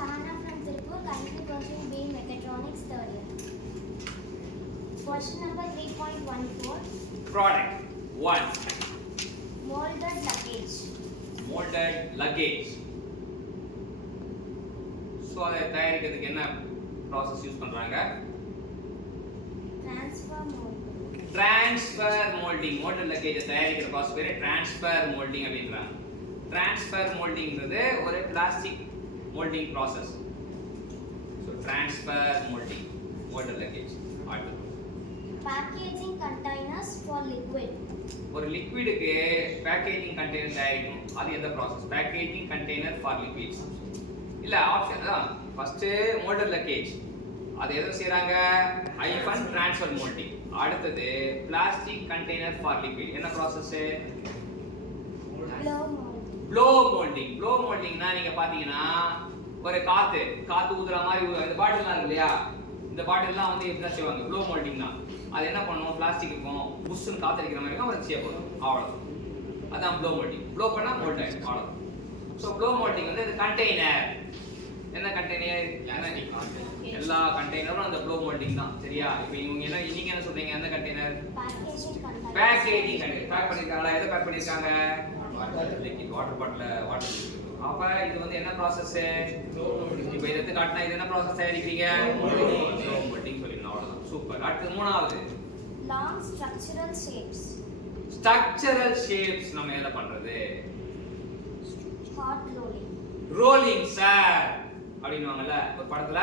Sahana from Tirupur, currently pursuing BE Mechatronics third year. Question number 3.14. Product 1. Molded luggage. Molded luggage. So அதை தயாரிக்கிறதுக்கு என்ன process use பண்றாங்க? Transfer molding. Transfer molding. Molded luggage தயாரிக்கிற process பேரு transfer molding அப்படின்றாங்க. Transfer moldingங்கிறது ஒரு plastic molding process. So transfer molding, molded luggage. Packaging containers for liquid. ஒரு லிக்விடுக்கு packaging container தயாரிக்கணும். அது எந்த process? Packaging container for liquids. இல்ல option தான். First molded luggage. அது எதை செய்றாங்க? Hyphen transfer moulding. அடுத்தது பிளாஸ்டிக் கண்டெய்னர் ஃபார் லிக்விட். என்ன process? Blow molding. Blow moulding. Blow மோல்டிங்னா நீங்க பாத்தீங்கன்னா ஒரு காத்து ஊதுற மாதிரி இந்த பாட்டில்லாம் இருக்கு இல்லையா, இந்த பாட்டில்லாம் வந்து எப்படி செய்வாங்க? ப்ளோ மோல்டிங் தான். அது என்ன பண்ணுவோம்? பிளாஸ்டிக் இருக்கும், புஷ்ஷுன்னு காத்து அடிக்கிற மாதிரி இருக்கும், அதை செய்ய போதும் அவ்வளோ. அதான் ப்ளோ மோல்டிங். ப்ளோ பண்ணா மோல்ட் ஆயிடும் அவ்வளோ. ஸோ ப்ளோ மோல்டிங் வந்து இது கண்டெய்னர். என்ன கண்டெய்னர்? எல்லா கண்டெய்னரும் அந்த ப்ளோ மோல்டிங் தான். சரியா? இப்போ நீங்க என்ன சொல்றீங்க? அந்த container Packaging containers. Packaging container. Pack பண்ணிருக்காங்களா? எதை பேக் பண்ணிருக்காங்க? Liquid water bottle water. அப்ப இது வந்து என்ன process? இப்போ இத எடுத்து காட்டினா இது என்ன process தயாரிக்கிறீங்க? ப்ளோ மோல்டிங் சொல்லிடலாம் அவ்வளவுதான். சூப்பர். அடுத்து மூணாவது Long structural shapes. Structural shapes. நம்ம எதை பண்றது? Hot rolling. ரோலிங் சார் அப்படின்னுவாங்கல்ல ஒரு படத்துல,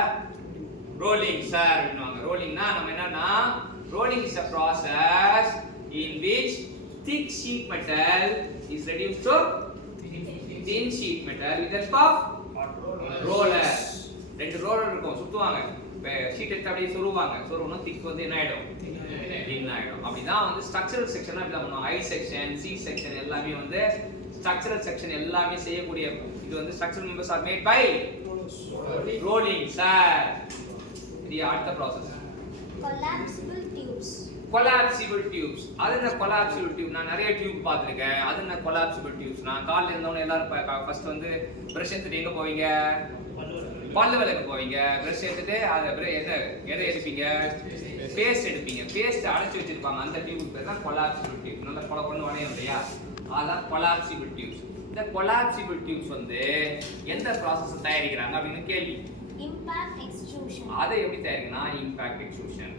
ரோலிங் சார் அப்படின்னுவாங்க. ரோலிங்னா நம்ம என்னன்னா, rolling is a process in which thick sheet metal is reduced to thin sheet metal with the help of roller. ரெண்டு roller இருக்கும், சுத்துவாங்க. ஷீட் எடுத்து அப்படியே சொருவாங்க. திக் வந்து என்ன ஆயிடும்? தின் ஆயிடும். அப்படிதான் வந்து ஸ்ட்ரக்சரல் செக்ஷன் அப்படி தான் பண்ணுவாங்க. ஐ செக்ஷன், சி செக்ஷன் எல்லாமே வந்து ஸ்ட்ரக்சரல் செக்ஷன் எல்லாமே செய்யக்கூடிய இது வந்து structural members are made by rolling sir. இது அடுத்த process. Collapsible tubes. Collapsible tubes. அது என்ன கொலாப்சிபிள் டியூப்? நான் நிறைய டியூப் பார்த்துருக்கேன். அது என்ன கொலாப்சிபிள் டியூப்ஸ்? நான் காலைல இருந்தவங்க எல்லாரும் ஃபர்ஸ்ட் வந்து பிரஷ் எடுத்துட்டு எங்க போவீங்க? பல்லு விளக்க போவீங்க. பிரஷ் எடுத்துட்டு அதை எதை எடுப்பீங்க? பேஸ்ட் எடுப்பீங்க. பேஸ்ட் அடைச்சு வச்சிருப்பாங்க. அந்த டியூப் பேர் தான் கொலாப்சிபிள் டியூப். நல்லா கொண்டு உடையும் இல்லையா, அதான் கொலாப்சிபிள் டியூப்ஸ். இந்த கொலாப்சிபிள் டியூப்ஸ் வந்து எந்த ப்ராசஸ் தயாரிக்கிறாங்க அப்படின்னு கேள்வி. Impact extrusion. அதை எப்படி தயாரிக்கனா? Impact extrusion.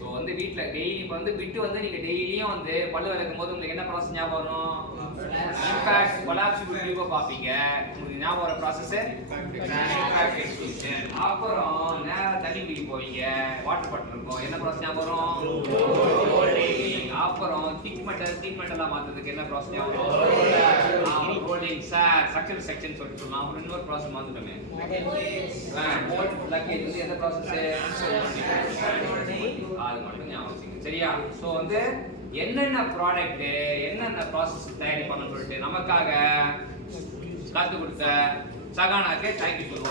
ஸோ வந்து வீட்டில் டெய்லி இப்போ வந்து பிட்டு வந்து நீங்கள் டெய்லியும் வந்து பல்லு விளக்கும் போது உங்களுக்கு என்ன ப்ராசஸ் ஞாபகம் வரும்? இம்பாக்ட் கொலாப்சிபிள் டியூபை பார்ப்பீங்க. உங்களுக்கு ஞாபகம் வர ப்ராசஸ் இம்பாக்ட் எக்ஸ்ட்ரூஷன். அப்புறம் நேராக தண்ணி குடிக்க போவீங்க, வாட்டர் பாட்டில் இருக்கும், என்ன ப்ராசஸ் ஞாபகம் வரும்? அப்புறம் தின் மெட்டலாக மாற்றுறதுக்கு என்ன ப்ராசஸ் ஞாபகம் வரும்? Rolling sir. ஸ்ட்ரக்சரல் செக்ஷன் சொல்லிட்டு சொல்லலாம். அப்புறம் இன்னொரு ப்ராசஸ் மாற்றிட்டோமே, மோல்ட் லக்கேஜ் வந்து எந்த ப்ராசஸ்? அது மட்டும் ஞாபகம் வச்சுங்க. சரியா? ஸோ வந்து என்னென்ன ப்ராடக்ட் என்னென்ன ப்ராசஸ் தயாரிப்பாங்கன்னு சொல்லிட்டு நமக்காக கற்றுக் கொடுத்த சகானாக்கு தேங்க்யூ சொல்லுவோம்.